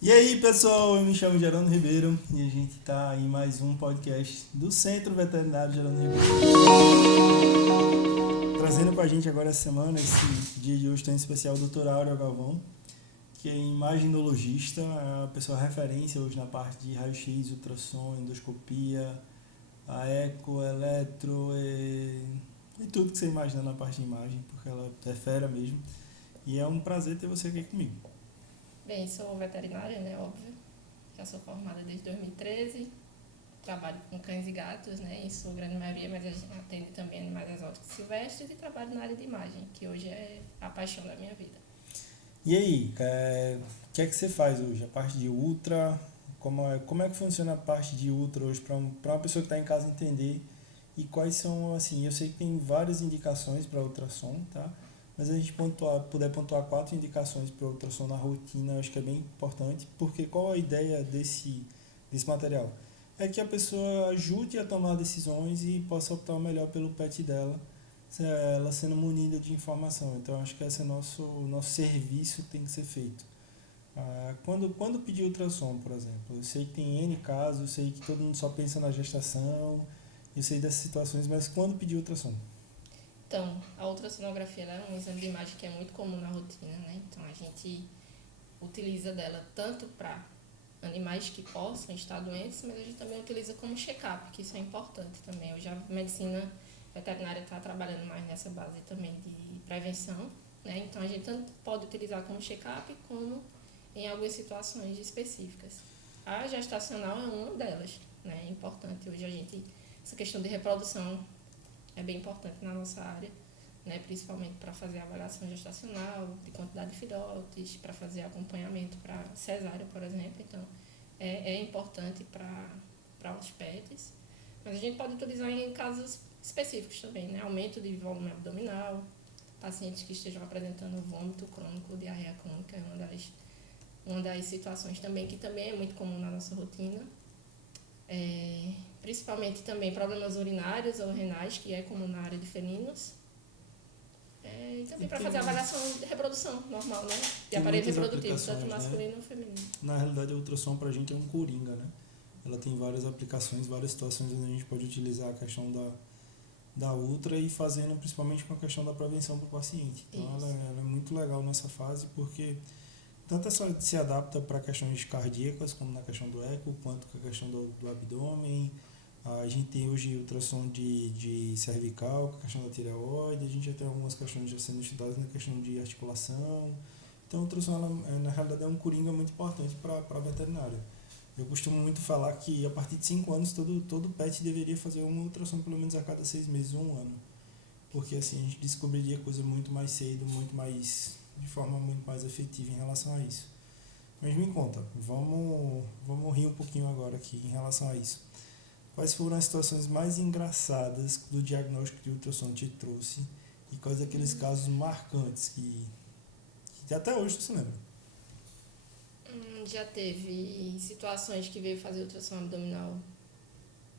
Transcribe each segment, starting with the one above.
E aí, pessoal, eu me chamo Gerando Ribeiro e a gente está em mais um podcast do Centro Veterinário Gerando Ribeiro. Trazendo para a gente agora essa semana, esse dia de hoje tem em especial o Dr. Áureo Galvão, que é imaginologista, é a pessoa referência hoje na parte de raio-x, ultrassom, endoscopia, a eco, eletro e tudo que você imagina na parte de imagem, porque ela é fera mesmo. E é um prazer ter você aqui comigo. Bem, sou veterinária, né? Óbvio. Já sou formada desde 2013. Trabalho com cães e gatos, né? Em sua grande maioria, mas a gente atende também animais exóticos silvestres e trabalho na área de imagem, que hoje é a paixão da minha vida. E aí, o que é que você faz hoje? A parte de ultra, como é que funciona a parte de ultra hoje para uma pessoa que está em casa entender e quais são, assim, eu sei que tem várias indicações para ultrassom, tá? Mas a gente puder pontuar quatro indicações para ultrassom na rotina, eu acho que é bem importante, porque qual a ideia desse material? É que a pessoa ajude a tomar decisões e possa optar o melhor pelo pet dela, ela sendo munida de informação. Então acho que esse é nosso serviço tem que ser feito. Quando pedir ultrassom, por exemplo, eu sei que tem N casos, eu sei que todo mundo só pensa na gestação, eu sei dessas situações, mas quando pedir ultrassom? Então, a ultrassonografia ela é um exame de imagem que é muito comum na rotina, né? Então, a gente utiliza dela tanto para animais que possam estar doentes, mas a gente também utiliza como check-up, que isso é importante também. Hoje a medicina veterinária está trabalhando mais nessa base também de prevenção, né? Então a gente tanto pode utilizar como check-up como em algumas situações específicas. A gestacional é uma delas, né? É importante hoje essa questão de reprodução é bem importante na nossa área, né, principalmente para fazer avaliação gestacional, de quantidade de filhotes, para fazer acompanhamento para cesárea, por exemplo. Então, é importante para os pets. Mas a gente pode utilizar em casos específicos também, né? Aumento de volume abdominal, pacientes que estejam apresentando vômito crônico, diarreia crônica, é uma das situações também que também é muito comum na nossa rotina. Principalmente também problemas urinários ou renais, que é comum na área de felinos. E E também para tem, fazer a avaliação de reprodução normal, né? De tem aparelho muitas reprodutivo, tanto aplicações, né? masculino ou feminino. Na realidade, a ultrassom pra gente é um coringa, né? Ela tem várias aplicações, várias situações onde a gente pode utilizar a questão da ultra e fazendo principalmente com a questão da prevenção para o paciente. Então Isso. ela é muito legal nessa fase porque tanto essa se adapta para questões cardíacas, como na questão do eco, quanto com a questão do abdômen. A gente tem hoje ultrassom de cervical, com a questão da tireoide, a gente já tem algumas questões já sendo estudadas na questão de articulação. Então, a ultrassom, na realidade, é um coringa muito importante para a veterinária. Eu costumo muito falar que a partir de 5 anos todo pet deveria fazer uma ultrassom pelo menos a cada 6 meses ou um ano. Porque assim a gente descobriria coisa muito mais cedo, de forma muito mais efetiva em relação a isso. Mas me conta, vamos rir um pouquinho agora aqui em relação a isso. Quais foram as situações mais engraçadas do diagnóstico de ultrassom te trouxe e quais aqueles casos marcantes que até hoje tu se lembra? Já teve situações que veio fazer ultrassom abdominal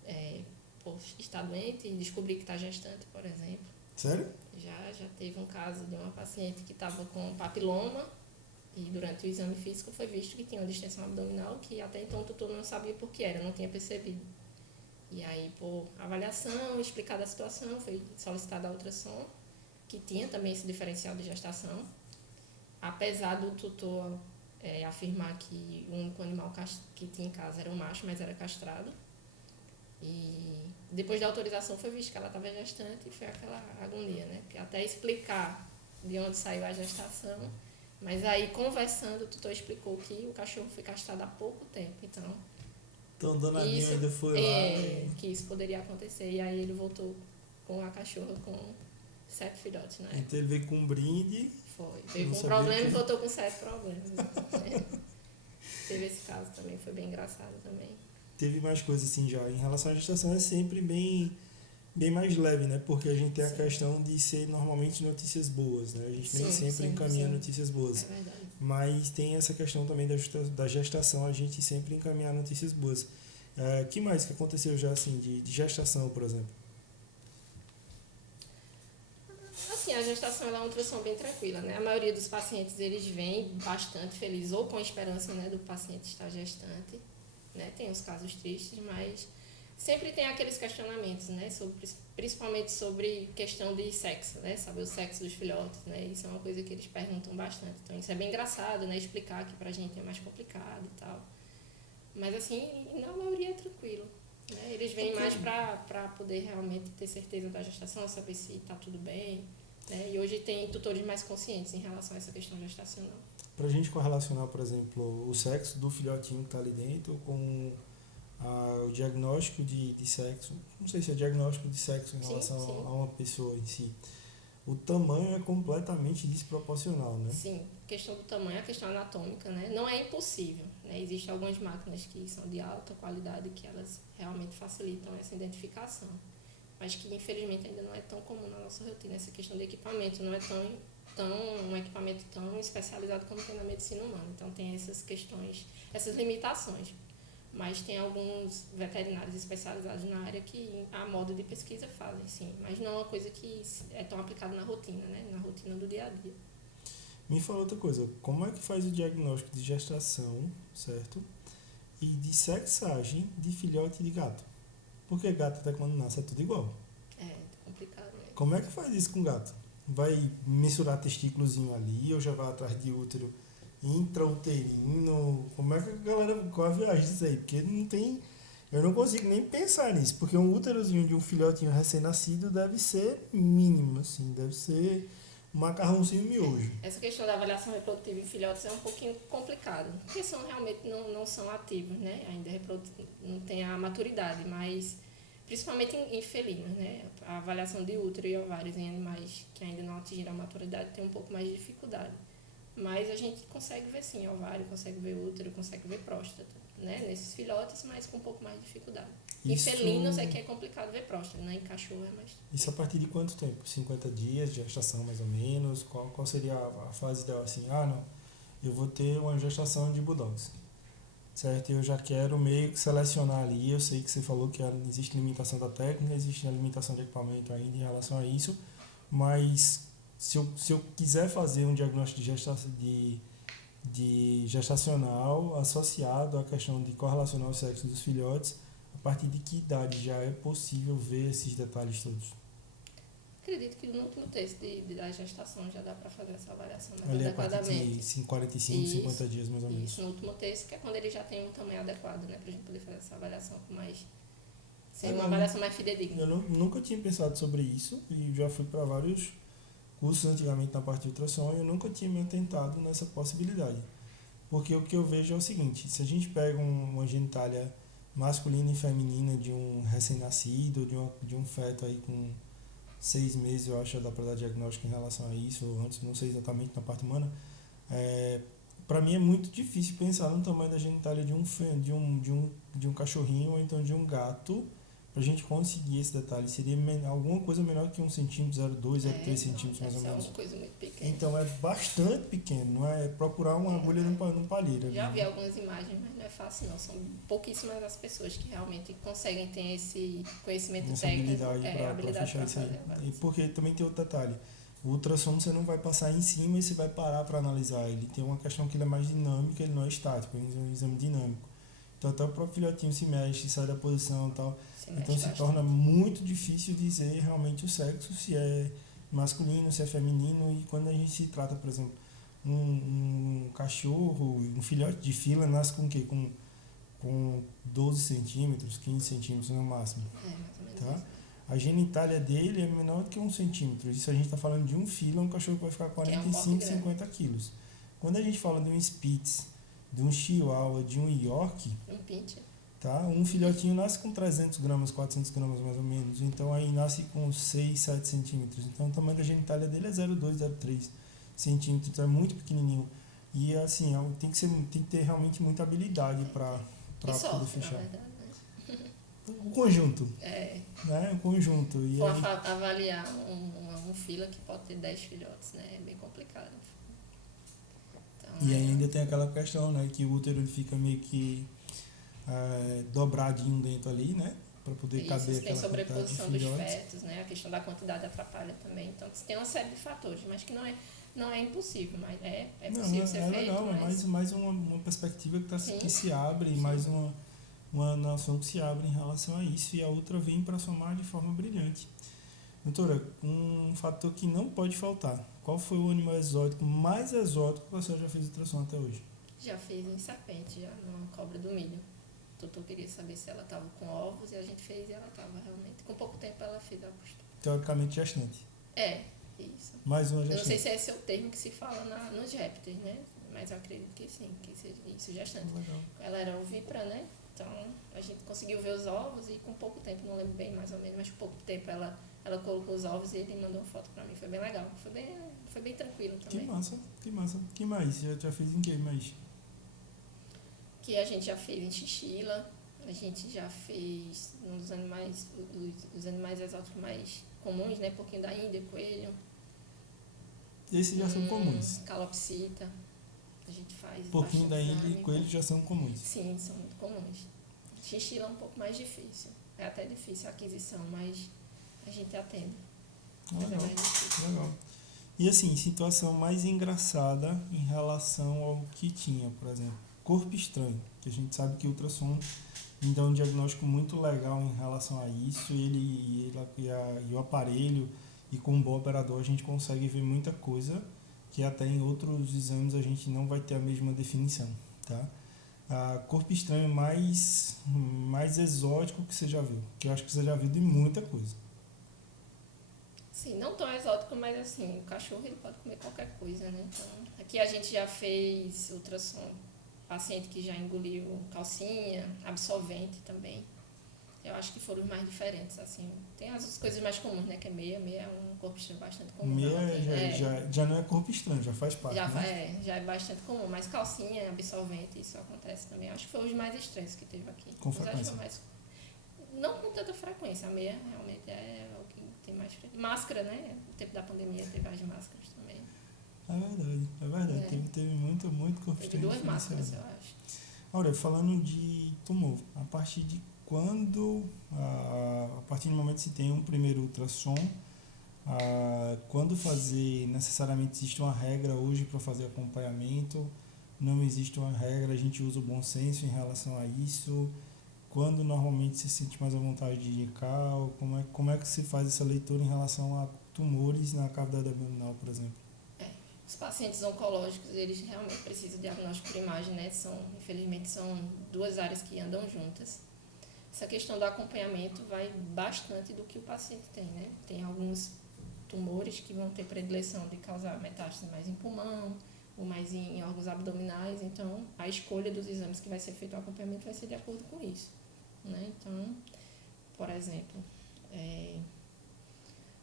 é, por estar doente e descobrir que está gestante, por exemplo. Sério? Já teve um caso de uma paciente que estava com papiloma e durante o exame físico foi visto que tinha uma distensão abdominal que até então o tutor não sabia por que era, não tinha percebido. E aí, por avaliação, explicada a situação, foi solicitada a ultrassom, que tinha também esse diferencial de gestação, apesar do tutor afirmar que o único animal que tinha em casa era um macho, mas era castrado. E depois da autorização foi visto que ela estava gestante e foi aquela agonia, né? Porque até explicar de onde saiu a gestação, mas aí conversando o tutor explicou que o cachorro foi castrado há pouco tempo, então Então, danadinho isso ainda foi lá que isso poderia acontecer. E aí ele voltou com a cachorra com 7 filhotes na então época. ele veio com um brinde, Foi. eu Veio não com um sabia o problema e que. voltou com 7 problemas. Teve esse caso também, foi bem engraçado também. Teve mais coisas assim já. Em relação à gestação é sempre bem mais leve, né? Porque a gente tem a Sim. questão de ser normalmente notícias boas, né? A gente nem Sim, sempre sim, encaminha sim. notícias É boas. verdade. Mas tem essa questão também da gestação, a gente sempre encaminhar notícias boas. Que mais que aconteceu já assim, de gestação, por exemplo? assim, a gestação ela é uma ultrassom bem tranquila, né? A maioria dos pacientes, eles vêm bastante felizes ou com a esperança, né, do paciente estar gestante, né? Tem os casos tristes, mas sempre tem aqueles questionamentos, né? Principalmente sobre questão de sexo, né? Saber o sexo dos filhotes, né? Isso é uma coisa que eles perguntam bastante. Então, isso é bem engraçado, né? Explicar que pra gente é mais complicado e tal. Mas, assim, na maioria é tranquilo. Né? Eles vêm mais para poder realmente ter certeza da gestação, saber se está tudo bem. Né? E hoje tem tutores mais conscientes em relação a essa questão gestacional. Para a gente correlacionar, por exemplo, o sexo do filhotinho que está ali dentro com o diagnóstico de sexo, não sei se é diagnóstico de sexo em relação sim. a uma pessoa em si, o tamanho é completamente desproporcional, né? Sim, a questão do tamanho, a questão anatômica, né? Não é impossível, né? Existem algumas máquinas que são de alta qualidade que elas realmente facilitam essa identificação, mas que infelizmente ainda não é tão comum na nossa rotina. Essa questão de equipamento não é um equipamento tão especializado como tem na medicina humana. Então tem essas questões, essas limitações. Mas tem alguns veterinários especializados na área que, a modo de pesquisa, fazem, sim. Mas não é uma coisa que é tão aplicada na rotina, né? Na rotina do dia a dia. Me fala outra coisa, como é que faz o diagnóstico de gestação, certo? E de sexagem de filhote de gato? Porque gato até quando nasce é tudo igual. É complicado, né? Como é que faz isso com gato? Vai mensurar testículozinho ali ou já vai atrás de útero intrauterino? Como é que a galera, qual a viagem disso aí? Porque não tem, eu não consigo nem pensar nisso, porque um úterozinho de um filhotinho recém-nascido deve ser mínimo, assim, deve ser um macarrãozinho miojo. Essa questão da avaliação reprodutiva em filhotes é um pouquinho complicado, porque realmente não são ativos, né? Ainda não tem a maturidade, mas principalmente em felinos, né? A avaliação de útero e ovários em animais que ainda não atingiram a maturidade tem um pouco mais de dificuldade. Mas a gente consegue ver sim ovário, consegue ver útero, consegue ver próstata, né? Nesses filhotes, mas com um pouco mais de dificuldade. Em felinos é que é complicado ver próstata, né? Em cachorro é mais... Isso a partir de quanto tempo? 50 dias de gestação mais ou menos? Qual seria a fase dela assim? Ah, não, eu vou ter uma gestação de bulldogs, certo? Eu já quero meio que selecionar ali. Eu sei que você falou que existe limitação da técnica, existe a limitação de equipamento ainda em relação a isso, mas se eu quiser fazer um diagnóstico de gestacional associado à questão de correlacionar o sexo dos filhotes, a partir de que idade já é possível ver esses detalhes todos? Acredito que no último texto da gestação já dá para fazer essa avaliação mais Ali a partir adequadamente. de 45, 50 dias mais ou menos. Isso, no último texto, que é quando ele já tem um tamanho adequado, né? Pra gente poder fazer essa avaliação com mais... Ser uma avaliação mais fidedigna. Eu nunca tinha pensado sobre isso e já fui para vários cursos antigamente na parte de ultrassom e eu nunca tinha me atentado nessa possibilidade. Porque o que eu vejo é o seguinte, se a gente pega uma genitália masculina e feminina de um recém-nascido, de um feto aí com 6 meses, eu acho que dá para dar diagnóstico em relação a isso, ou antes, não sei exatamente na parte humana, para mim é muito difícil pensar no tamanho da genitália de um cachorrinho ou então de um gato. Pra gente conseguir esse detalhe, seria alguma coisa menor que 1 centímetro, 0,2, 0,3 centímetros mais ou menos. É uma coisa muito pequena. Então é bastante pequeno, não é procurar uma agulha num palheiro. Já vi algumas imagens, mas não é fácil não. São pouquíssimas as pessoas que realmente conseguem ter esse conhecimento essa técnico, habilidade para fechar isso aí. Fazer. E porque também tem outro detalhe. O ultrassom você não vai passar em cima e você vai parar para analisar. Ele tem uma questão que ele é mais dinâmica, ele não é estático, ele é um exame dinâmico. Então até o próprio filhotinho se mexe, sai da posição e tal. Então se torna muito difícil dizer realmente o sexo, se é masculino, se é feminino. E quando a gente se trata, por exemplo, um cachorro, um filhote de fila nasce com o quê? Com 12 centímetros, 15 centímetros no máximo. Mais ou menos Tá? isso. A genitália dele é menor do que 1 centímetro. Isso a gente está falando de um fila, um cachorro que vai ficar 45, 50 quilos. Quando a gente fala de um Spitz, de um Chihuahua, de um York, um pincher, tá? Um filhotinho nasce com 300 gramas, 400 gramas mais ou menos. Então aí nasce com 6, 7 centímetros. Então o tamanho da genitália dele é 0,2, 0,3 centímetros. Então é muito pequenininho. E assim, tem que ter realmente muita habilidade para poder fechar. Na verdade, né? O conjunto. Né? O conjunto. E for aí, avaliar um fila que pode ter 10 filhotes, né? É bem complicado. Então, e ainda tem aquela questão, né? Que o útero ele fica meio que dobradinho dentro ali, né? poder Isso, caber tem aquela quantidade de sobreposição dos filhotes. fetos, né? A questão da quantidade atrapalha também. Então, tem uma série de fatores, mas que não é impossível, mas é Não, possível ser é feito. legal, é Mas, mais uma perspectiva sim, que se abre, sim. mais uma noção que se abre em relação a isso, e a outra vem para somar de forma brilhante. Doutora, um fator que não pode faltar, qual foi o animal exótico mais exótico que a senhora já fez ultrassom até hoje? Já fiz em serpente, já numa cobra do milho. O doutor queria saber se ela estava com ovos e a gente fez e ela estava realmente. Com pouco tempo ela fez a postura. Teoricamente gestante. É, isso. Mais uma Eu não sei gestante. se esse é o termo que se fala nos répteis, né? Mas eu acredito que sim, que seja isso, gestante. Legal. Ela era ovípara, né? Então a gente conseguiu ver os ovos e com pouco tempo, não lembro bem mais ou menos, mas com pouco tempo ela colocou os ovos e ele mandou uma foto pra mim. Foi bem legal. Foi bem tranquilo também. Que massa, que massa. Que mais? Já fez em que mais? Que a gente já fez em chinchila, a gente já fez um dos animais, os animais exóticos mais comuns, né? Pouquinho da Índia, coelho. Esses já são comuns. Calopsita, a gente faz. Pouquinho da bastante Índia e exame, coelhos já são comuns. Sim, são muito comuns. Chinchila é um pouco mais difícil. É até difícil a aquisição, mas a gente atende. Mas é Legal, mais difícil. legal. E assim, situação mais engraçada em relação ao que tinha, por exemplo, corpo estranho, que a gente sabe que o ultrassom dá um diagnóstico muito legal em relação a isso, e o aparelho, e com um bom operador a gente consegue ver muita coisa que até em outros exames a gente não vai ter a mesma definição, tá? Corpo estranho mais exótico que você já viu, que eu acho que você já viu de muita coisa. Sim, não tão exótico, mas assim, o cachorro ele pode comer qualquer coisa, né? Então, aqui a gente já fez ultrassom, paciente que já engoliu calcinha, absorvente também. Eu acho que foram os mais diferentes, assim. Tem as coisas mais comuns, né? Que é meia é um corpo estranho bastante comum. Meia já não é corpo estranho, já faz parte, né? Já é bastante comum, mas calcinha, absorvente, isso acontece também. Acho que foi os mais estranhos que teve aqui. Com Mas acho que frequência. foi mais, não com tanta frequência, a meia realmente é o que tem mais frequência. Máscara, né? No tempo da pandemia teve as máscaras também. É verdade. Teve muito corpo Teve estranho. duas máscaras, diferenciado. eu acho. Olha, falando de tumor, a partir de quando, a partir do momento que se tem um primeiro ultrassom, quando fazer, necessariamente existe uma regra hoje para fazer acompanhamento, não existe uma regra, a gente usa o bom senso em relação a isso, quando normalmente se sente mais à vontade de indicar, ou como é que se faz essa leitura em relação a tumores na cavidade abdominal, por exemplo? Os pacientes oncológicos, eles realmente precisam de diagnóstico por imagem, né? Infelizmente, são duas áreas que andam juntas. Essa questão do acompanhamento vai bastante do que o paciente tem, né? Tem alguns tumores que vão ter predileção de causar metástase mais em pulmão, ou mais em órgãos abdominais. Então, a escolha dos exames que vai ser feito o acompanhamento vai ser de acordo com isso, né? Então, por exemplo,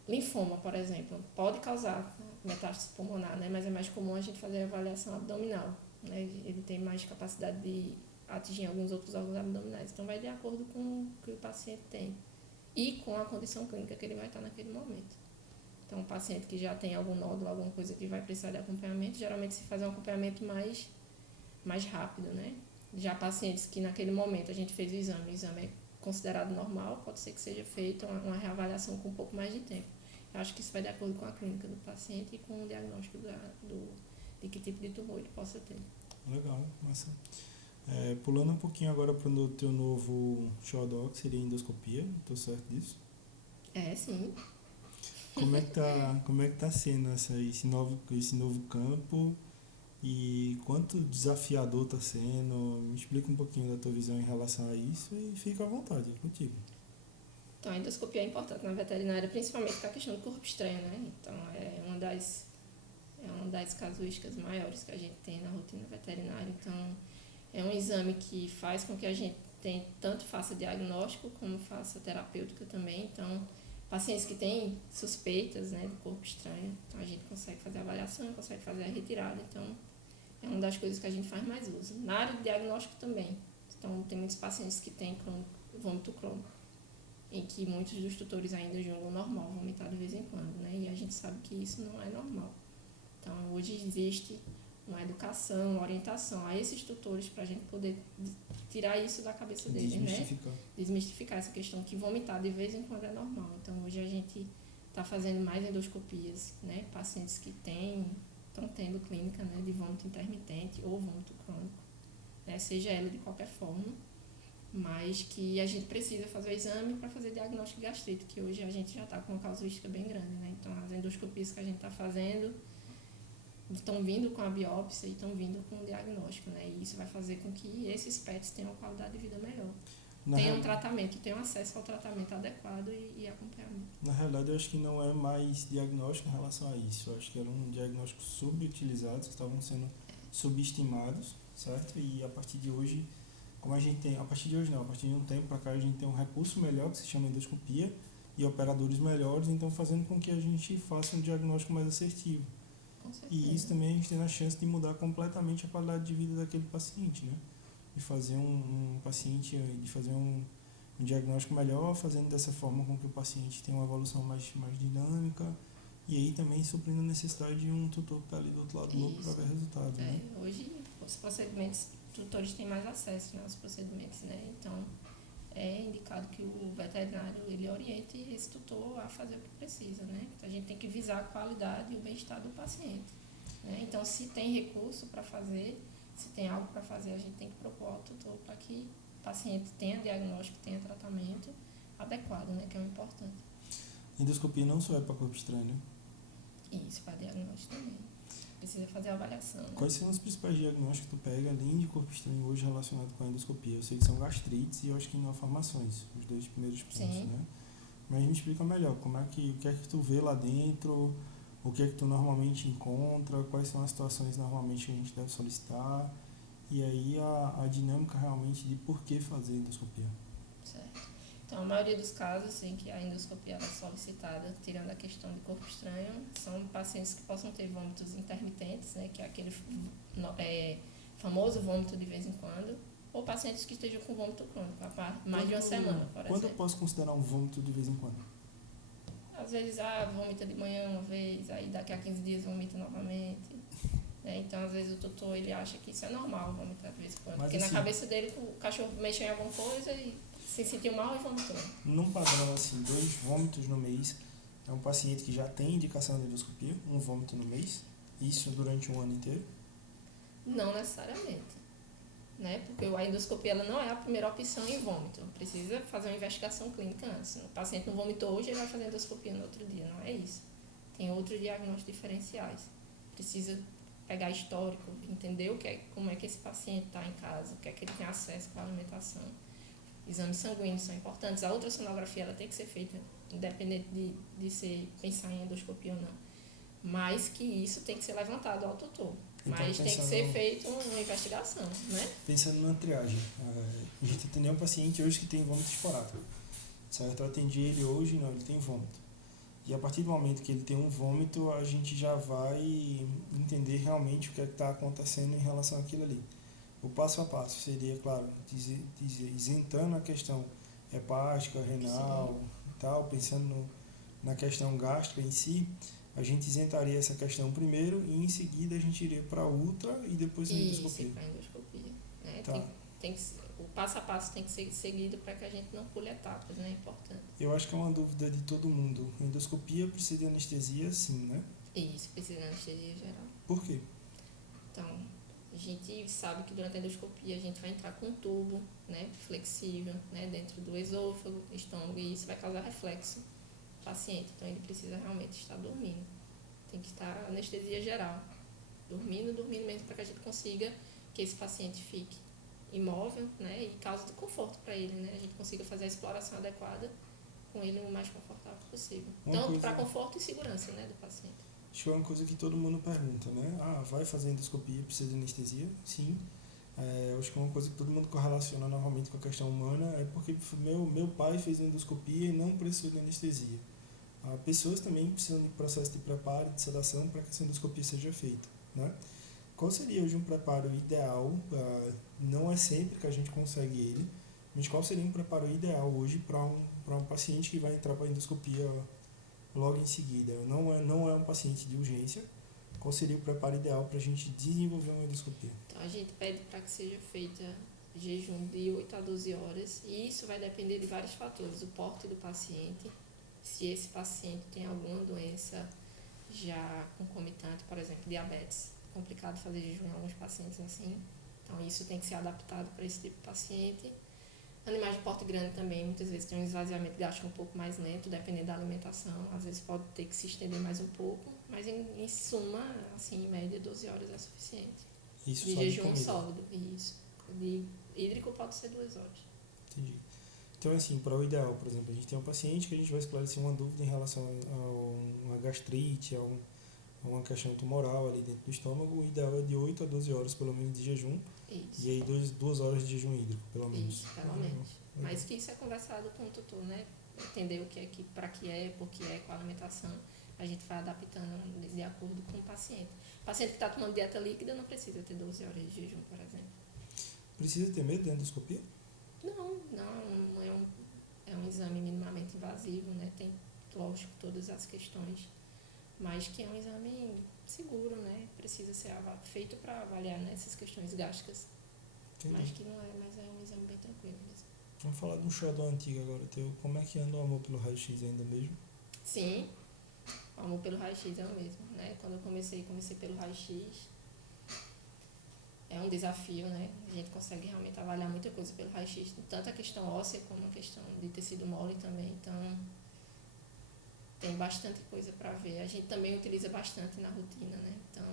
linfoma, por exemplo, pode causar metástase pulmonar, né? Mas é mais comum a gente fazer a avaliação abdominal, né? Ele tem mais capacidade de atingir alguns outros órgãos abdominais. Então, vai de acordo com o que o paciente tem e com a condição clínica que ele vai estar naquele momento. Então, um paciente que já tem algum nódulo, alguma coisa que vai precisar de acompanhamento, geralmente se faz um acompanhamento mais rápido, né? Já pacientes que naquele momento a gente fez o exame é considerado normal, pode ser que seja feita uma reavaliação com um pouco mais de tempo. Eu acho que isso vai de acordo com a clínica do paciente e com o diagnóstico de que tipo de tumor ele possa ter. Legal, massa. Pulando um pouquinho agora para o teu novo xodó, que seria a endoscopia, estou certo disso? Sim. Como é que tá sendo esse novo campo e quanto desafiador está sendo? Me explica um pouquinho da tua visão em relação a isso e fica à vontade, é contigo. Então, a endoscopia é importante na veterinária, principalmente com a questão do corpo estranho, né? Então, é uma das casuísticas maiores que a gente tem na rotina veterinária. Então, é um exame que faz com que a gente tanto faça diagnóstico como faça terapêutica também. Então, pacientes que têm suspeitas, né, do corpo estranho, então a gente consegue fazer a avaliação, consegue fazer a retirada. Então, é uma das coisas que a gente faz mais uso. Na área de diagnóstico também. Então, tem muitos pacientes que têm vômito crônico, em que muitos dos tutores ainda julgam normal vomitar de vez em quando, né? E a gente sabe que isso não é normal. Então, hoje existe uma educação, uma orientação a esses tutores para a gente poder tirar isso da cabeça deles, Desmistificar. né? Desmistificar essa questão que vomitar de vez em quando é normal. Então, hoje a gente está fazendo mais endoscopias, né? Pacientes que estão tendo clínica, né, de vômito intermitente ou vômito crônico, né? Seja ela de qualquer forma, mas que a gente precisa fazer o exame para fazer diagnóstico de gastrite, que hoje a gente já está com uma casuística bem grande, né? Então, as endoscopias que a gente está fazendo estão vindo com a biópsia e estão vindo com o diagnóstico, né? E isso vai fazer com que esses PETs tenham uma qualidade de vida melhor. Tenham um tratamento, tenham acesso ao tratamento adequado e acompanhamento. Na realidade, eu acho que não é mais diagnóstico em relação a isso. Eu acho que eram diagnósticos subutilizados, que estavam sendo subestimados, certo? E a partir de hoje, como a gente tem, a partir de hoje não, a partir de um tempo para cá a gente tem um recurso melhor que se chama endoscopia e operadores melhores, então fazendo com que a gente faça um diagnóstico mais assertivo. E isso também a gente tem a chance de mudar completamente a qualidade de vida daquele paciente, né? De fazer de fazer um diagnóstico melhor, fazendo dessa forma com que o paciente tenha uma evolução mais dinâmica e aí também suprindo a necessidade de um tutor que está ali do outro lado do lobo para ver resultados, né? Hoje os procedimentos, tutores têm mais acesso, né, aos procedimentos, né? Então é indicado que o veterinário ele oriente esse tutor a fazer o que precisa, né? Então, a gente tem que visar a qualidade e o bem-estar do paciente, né? Então, se tem recurso para fazer, se tem algo para fazer, a gente tem que propor ao tutor para que o paciente tenha diagnóstico, tenha tratamento adequado, né? Que é o importante. Endoscopia não só é para corpo estranho, né? Isso, para diagnóstico também. Precisa fazer a avaliação, né? Quais são os principais diagnósticos que tu pega além de corpo estranho hoje relacionado com a endoscopia? Eu sei que são gastrites e eu acho que malformações, os dois primeiros pontos, né? Mas me explica melhor, o que é que tu vê lá dentro, o que é que tu normalmente encontra, quais são as situações normalmente que a gente deve solicitar, e aí a dinâmica realmente de por que fazer endoscopia. Certo. Então, a maioria dos casos em que a endoscopia é solicitada, tirando a questão de corpo estranho, são pacientes que possam ter vômitos intermitentes, né, que é aquele famoso vômito de vez em quando, ou pacientes que estejam com vômito crônico há mais de uma semana, por exemplo. Quando eu posso considerar um vômito de vez em quando? Às vezes, vomita de manhã uma vez, aí daqui a 15 dias vomita novamente. Né? Então, às vezes, o tutor ele acha que isso é normal, vomitar de vez em quando. Mas, porque assim, na cabeça dele, o cachorro mexeu em alguma coisa e se sentiu mal e vomitou. Num padrão assim, 2 vômitos no mês, é um paciente que já tem indicação de endoscopia, um vômito no mês, isso durante um ano inteiro? Não necessariamente. Né? Porque a endoscopia ela não é a primeira opção em vômito. Precisa fazer uma investigação clínica antes. O paciente não vomitou hoje, ele vai fazer endoscopia no outro dia. Não é isso. Tem outros diagnósticos diferenciais. Precisa pegar histórico, entender como é que esse paciente está em casa, o que é que ele tem acesso com a alimentação. Exames sanguíneos são importantes. A ultrassonografia ela tem que ser feita, independente de pensar em endoscopia ou não. Mas que isso tem que ser levantado ao tutor. Então, mas tem que ser feita uma investigação, né? Pensando na triagem, a gente atendeu um paciente hoje que tem vômito esporádico, certo? Eu atendi ele hoje, não, ele tem vômito. E a partir do momento que ele tem um vômito, a gente já vai entender realmente o que é que está acontecendo em relação àquilo ali. O passo a passo seria, claro, isentando a questão hepática, renal e tal, pensando na questão gástrica em si, a gente isentaria essa questão primeiro e em seguida a gente iria para a ultra e depois a endoscopia. Isso, para a endoscopia. Né? Tá. O passo a passo tem que ser seguido para que a gente não pule etapas, né? É importante. Eu acho que é uma dúvida de todo mundo. Endoscopia precisa de anestesia, sim, né? Isso, precisa de anestesia geral. Por quê? Então, a gente sabe que durante a endoscopia a gente vai entrar com um tubo, né, flexível, né, dentro do esôfago, estômago, e isso vai causar reflexo no paciente. Então, ele precisa realmente estar dormindo. Tem que estar anestesia geral. Dormindo mesmo, para que a gente consiga que esse paciente fique imóvel, né, e cause conforto para ele, né, a gente consiga fazer a exploração adequada com ele o mais confortável possível. Tanto para conforto e segurança, né, do paciente. Acho que é uma coisa que todo mundo pergunta, né? Vai fazer endoscopia, precisa de anestesia? Sim. Acho que é uma coisa que todo mundo correlaciona novamente com a questão humana, é porque meu pai fez endoscopia e não precisou de anestesia. Pessoas também precisam de processo de preparo, de sedação, para que essa endoscopia seja feita, né? Qual seria hoje um preparo ideal? Não é sempre que a gente consegue ele, mas qual seria um preparo ideal hoje para um paciente que vai entrar para a endoscopia logo em seguida? Não é um paciente de urgência, qual seria o preparo ideal para a gente desenvolver uma endoscopia? Então, a gente pede para que seja feita jejum de 8 a 12 horas, e isso vai depender de vários fatores, o porte do paciente, se esse paciente tem alguma doença já concomitante, por exemplo, diabetes. É complicado fazer jejum em alguns pacientes assim, então isso tem que ser adaptado para esse tipo de paciente. Animais de porte grande também, muitas vezes tem um esvaziamento gástrico um pouco mais lento, dependendo da alimentação, às vezes pode ter que se estender mais um pouco, mas em suma, assim, em média, 12 horas é suficiente. Isso de só jejum comida. sólido, isso. De hídrico pode ser 2 horas. Entendi. Então, assim, para o ideal, por exemplo, a gente tem um paciente que a gente vai esclarecer uma dúvida em relação a uma gastrite, a uma questão tumoral ali dentro do estômago. O ideal é de 8 a 12 horas, pelo menos, de jejum. Isso. E aí 2 horas de jejum hídrico, pelo menos. Isso, pelo menos. Mas que isso é conversado com o tutor, né? Entender o que é, para que é, por que é, qual a alimentação. A gente vai adaptando de acordo com o paciente. O paciente que está tomando dieta líquida não precisa ter 12 horas de jejum, por exemplo. Precisa ter medo da endoscopia? Não é um exame minimamente invasivo, né? Tem, lógico, todas as questões, mas que é um exame seguro, né? Precisa ser feito para avaliar, né, essas questões gástricas. Entendi. Mas que não é, mas é um exame bem tranquilo mesmo. Vamos falar de um xodó antigo agora, teu. Como é que anda o amor pelo raio-x ainda mesmo? Sim, o amor pelo raio-x é o mesmo, né? Quando eu comecei pelo raio-x. É um desafio, né? A gente consegue realmente avaliar muita coisa pelo raio-x, tanto a questão óssea como a questão de tecido mole também. Então, tem bastante coisa para ver. A gente também utiliza bastante na rotina, né? Então,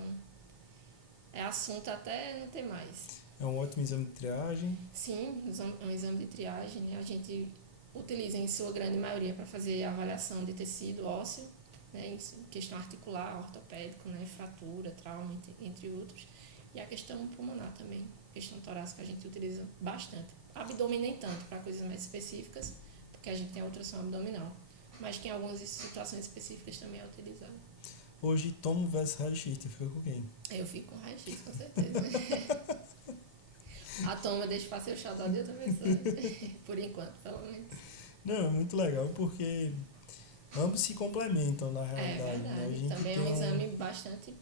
é assunto até não ter mais. É um ótimo exame de triagem. Sim, é um exame de triagem, né? A gente utiliza em sua grande maioria para fazer a avaliação de tecido ósseo, né? Em questão articular, ortopédico, né? Fratura, trauma, entre outros. E a questão pulmonar também, questão torácica a gente utiliza bastante. Abdômen nem tanto, para coisas mais específicas, porque a gente tem a ultrassom abdominal. Mas que em algumas situações específicas também é utilizado. Hoje, tomo versus raio-x, tu fica com quem? Eu fico com raio-x, com certeza. A toma deixa para ser o xodó de outra pessoa. Por enquanto, pelo menos. Não, é muito legal porque ambos se complementam na realidade. É Né? verdade. Também é um exame bastante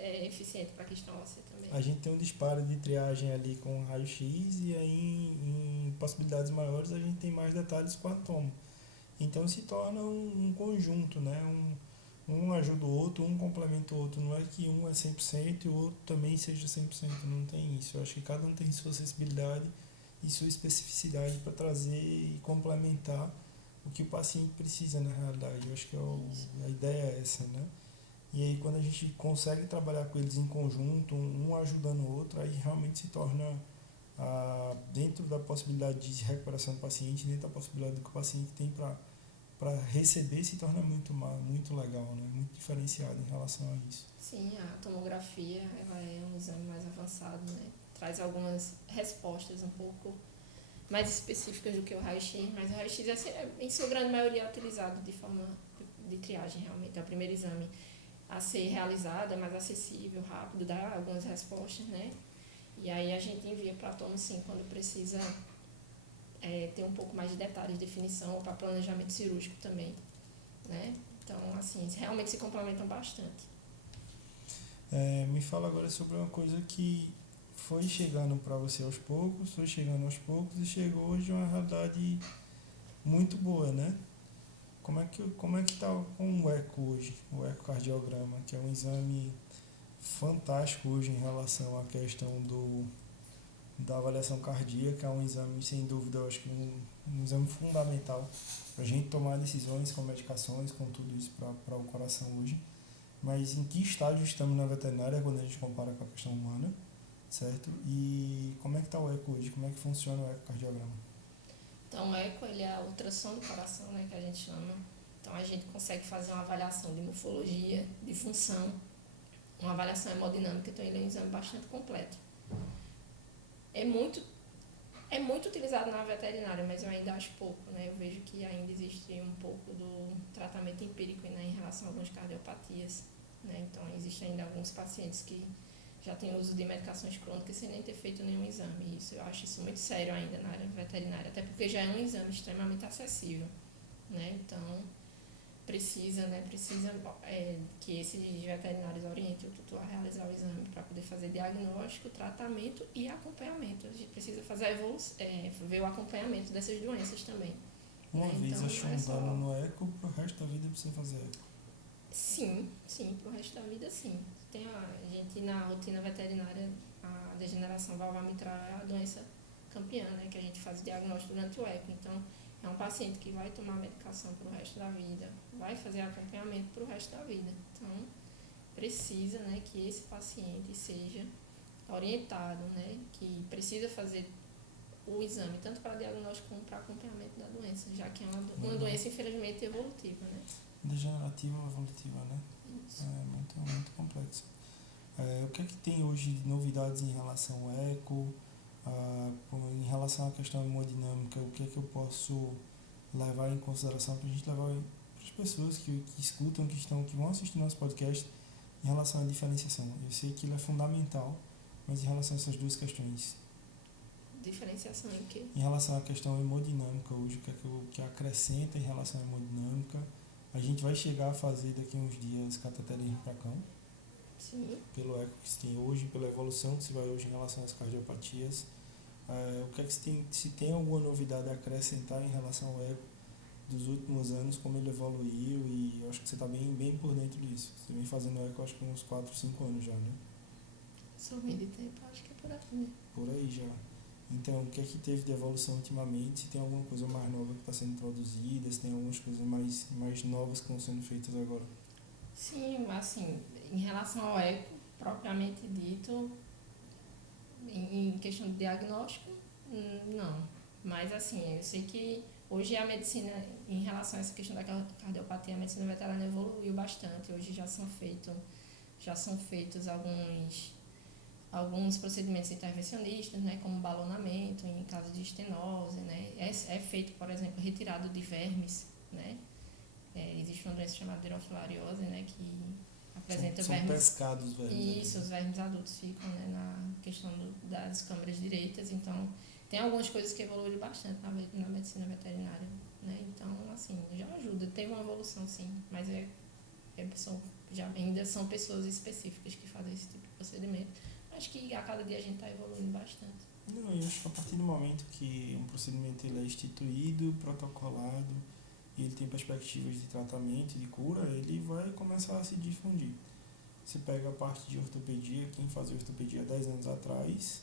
eficiente para a questão óssea também. A gente tem um disparo de triagem ali com raio-x e aí em possibilidades maiores a gente tem mais detalhes com a toma. Então se torna um conjunto, né? Um ajuda o outro, um complementa o outro. Não é que um é 100% e o outro também seja 100%. Não tem isso. Eu acho que cada um tem sua sensibilidade e sua especificidade para trazer e complementar o que o paciente precisa na realidade. Eu acho que a ideia é essa, né? E aí quando a gente consegue trabalhar com eles em conjunto, um ajudando o outro, aí realmente se torna dentro da possibilidade de recuperação do paciente, dentro da possibilidade que o paciente tem para receber, se torna muito legal, né? Muito diferenciado em relação a isso. Sim, a tomografia ela é um exame mais avançado, né? Traz algumas respostas um pouco mais específicas do que o raio-x, mas o raio-x em sua grande maioria é utilizado de forma de triagem, realmente. É o primeiro exame a ser realizado, é mais acessível, rápido, dá algumas respostas, né? E aí a gente envia para a tomo, sim, quando precisa ter um pouco mais de detalhes, definição, ou para planejamento cirúrgico também, né? Então, assim, realmente se complementam bastante. Me fala agora sobre uma coisa que foi chegando para você aos poucos, e chegou hoje uma realidade muito boa, né? Como é que está com o eco hoje, o ecocardiograma, que é um exame fantástico hoje em relação à questão da avaliação cardíaca, é um exame, sem dúvida, eu acho que um exame fundamental para a gente tomar decisões com medicações, com tudo isso para o coração hoje. Mas em que estágio estamos na veterinária quando a gente compara com a questão humana, certo? E como é que está o eco hoje? Como é que funciona o ecocardiograma? Então, o eco ele é a ultrassom do coração, né, que a gente chama. Então, a gente consegue fazer uma avaliação de morfologia, de função, uma avaliação hemodinâmica, então ele é um exame bastante completo. É muito utilizado na veterinária, mas eu ainda acho pouco, né? Eu vejo que ainda existe um pouco do tratamento empírico, né, em relação a algumas cardiopatias, né? Então, existem ainda alguns pacientes que já têm uso de medicações crônicas sem nem ter feito nenhum exame. Eu acho isso muito sério ainda na área veterinária, até porque já é um exame extremamente acessível, né? Então, precisa que esses veterinários orientem o tutor a realizar o exame para poder fazer diagnóstico, tratamento e acompanhamento. A gente precisa fazer ver o acompanhamento dessas doenças também. Uma vez então, achou um dano no eco, pro resto da vida precisa fazer eco. Sim, pro resto da vida sim. A gente na rotina veterinária, a degeneração valvar mitral é a doença campeã, né? Que a gente faz o diagnóstico durante o eco. Então, é um paciente que vai tomar medicação pro resto da vida, vai fazer acompanhamento pro resto da vida. Então, precisa, né, que esse paciente seja orientado, né? Que precisa fazer o exame, tanto para diagnóstico como para acompanhamento da doença, já que é uma doença, infelizmente, evolutiva, né? Degenerativa ou evolutiva, né? Isso. É muito, muito complexo. O que é que tem hoje de novidades em relação ao eco? Em relação à questão hemodinâmica, o que é que eu posso levar em consideração para a gente levar para as pessoas que escutam, que vão assistir nosso podcast em relação à diferenciação? Eu sei que ele é fundamental, mas em relação a essas duas questões. Diferenciação em quê? Em relação à questão hemodinâmica hoje, o que acrescenta em relação à hemodinâmica? A gente vai chegar a fazer daqui a uns dias cateterismo para cão. Sim. Pelo eco que se tem hoje, pela evolução que se vai hoje em relação às cardiopatias. O que é que se tem alguma novidade a acrescentar em relação ao eco dos últimos anos, como ele evoluiu, e eu acho que você está bem por dentro disso. Você vem fazendo eco acho que uns 4, 5 anos já, né? Sou bem de tempo, acho que é por aí, né? Por aí já. Então, o que é que teve de evolução ultimamente? Se tem alguma coisa mais nova que está sendo introduzida, se tem algumas coisas mais novas que estão sendo feitas agora? Sim, assim, em relação ao eco, propriamente dito, em questão de diagnóstico, não. Mas, assim, eu sei que hoje a medicina, em relação a essa questão da cardiopatia, a medicina veterinária evoluiu bastante. Hoje já são feitos alguns procedimentos intervencionistas, né, como balonamento em caso de estenose, né, é feito, por exemplo, retirado de vermes, né, existe uma doença chamada derofilariose, né, que apresenta são vermes. Pescados vermes. Isso, os vermes adultos ficam, né, na questão das câmaras direitas, então tem algumas coisas que evoluíram bastante na medicina veterinária, né, então, assim, já ajuda, teve uma evolução sim, mas ainda são pessoas específicas que fazem esse tipo de procedimento. Acho que a cada dia a gente está evoluindo bastante. Não, eu acho que a partir do momento que um procedimento ele é instituído, protocolado, e ele tem perspectivas de tratamento e de cura, ele vai começar a se difundir. Você pega a parte de ortopedia, quem fazia ortopedia há 10 anos atrás,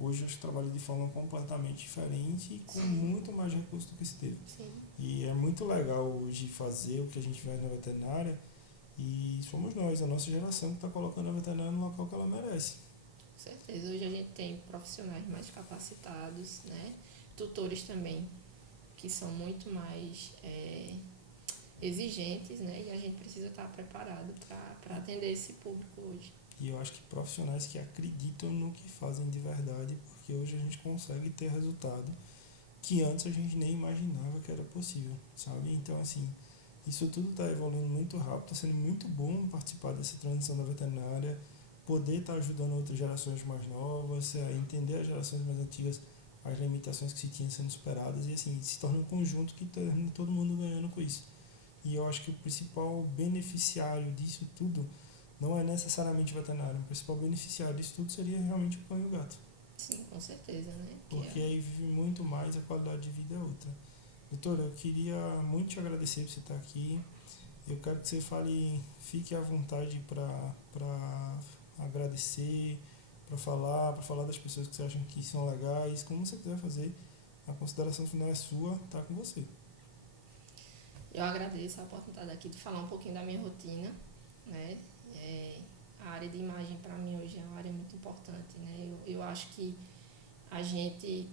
hoje eu trabalho de forma completamente diferente e com muito mais recursos do que se teve. Sim. E é muito legal hoje fazer o que a gente faz na veterinária, e somos nós, a nossa geração, que está colocando a veterinária no local que ela merece. Com certeza. Hoje a gente tem profissionais mais capacitados, né? Tutores também, que são muito mais exigentes, né? E a gente precisa estar preparado para atender esse público hoje. E eu acho que profissionais que acreditam no que fazem de verdade, porque hoje a gente consegue ter resultado que antes a gente nem imaginava que era possível, sabe? Então, assim, isso tudo está evoluindo muito rápido, está sendo muito bom participar dessa transição da veterinária, poder estar ajudando outras gerações mais novas, entender as gerações mais antigas, as limitações que se tinham sendo superadas, e assim, se torna um conjunto que termina todo mundo ganhando com isso. E eu acho que o principal beneficiário disso tudo não é necessariamente o veterinário, o principal beneficiário disso tudo seria realmente o cão e o gato. Sim, com certeza, né? Porque aí vive muito mais, a qualidade de vida é outra. Doutora, eu queria muito te agradecer por você estar aqui. Eu quero que você fique à vontade para agradecer, para falar das pessoas que você acha que são legais, como você quiser fazer. A consideração final é sua, tá com você. Eu agradeço a oportunidade aqui de falar um pouquinho da minha rotina, né? A área de imagem para mim hoje é uma área muito importante, né? Eu acho que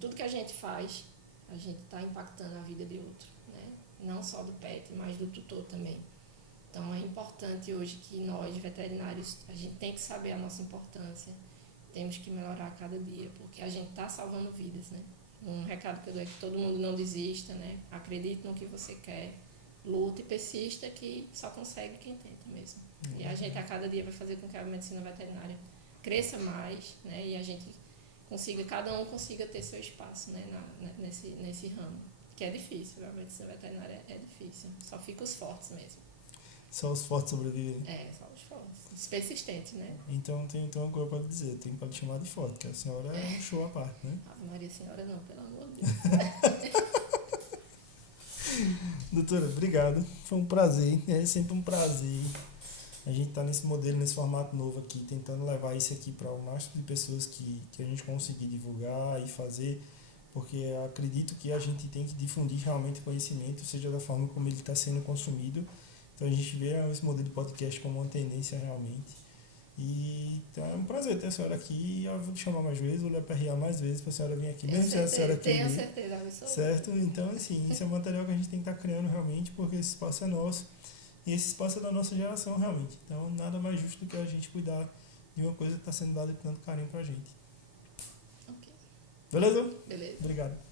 tudo que a gente faz, a gente está impactando a vida de outro, né? Não só do pet, mas do tutor também. Então é importante hoje que nós, veterinários, a gente tem que saber a nossa importância, temos que melhorar a cada dia, porque a gente está salvando vidas, né? Um recado que eu dou é que todo mundo não desista, né? Acredite no que você quer, luta e persista, que só consegue quem tenta mesmo. E a gente a cada dia vai fazer com que a medicina veterinária cresça mais, né? E a gente cada um consiga ter seu espaço, né? Nesse ramo. Que é difícil, a medicina veterinária é difícil. Só fica os fortes mesmo. Só os fortes sobrevivem. Só os fortes. Os persistentes, né? Então tem uma coisa para dizer, tem para te chamar de forte, que a senhora é um show à parte, né? Ave Maria Senhora não, pelo amor de Deus. Doutora, obrigado. Foi um prazer, é sempre um prazer. A gente está nesse modelo, nesse formato novo aqui, tentando levar isso aqui para o máximo de pessoas que a gente conseguir divulgar e fazer, porque eu acredito que a gente tem que difundir realmente conhecimento, seja da forma como ele está sendo consumido. Então a gente vê esse modelo de podcast como uma tendência realmente. E então é um prazer ter a senhora aqui. Eu vou te chamar mais vezes, vou lhe aperrear mais vezes para a senhora vir aqui, mesmo se a senhora Tenho querer. certeza, absoluta. Certo? Então, assim, isso é um material que a gente tem que estar criando realmente, porque esse espaço é nosso e esse espaço é da nossa geração realmente. Então, nada mais justo do que a gente cuidar de uma coisa que está sendo dada com tanto carinho pra gente. Ok. Beleza? Beleza. Obrigado.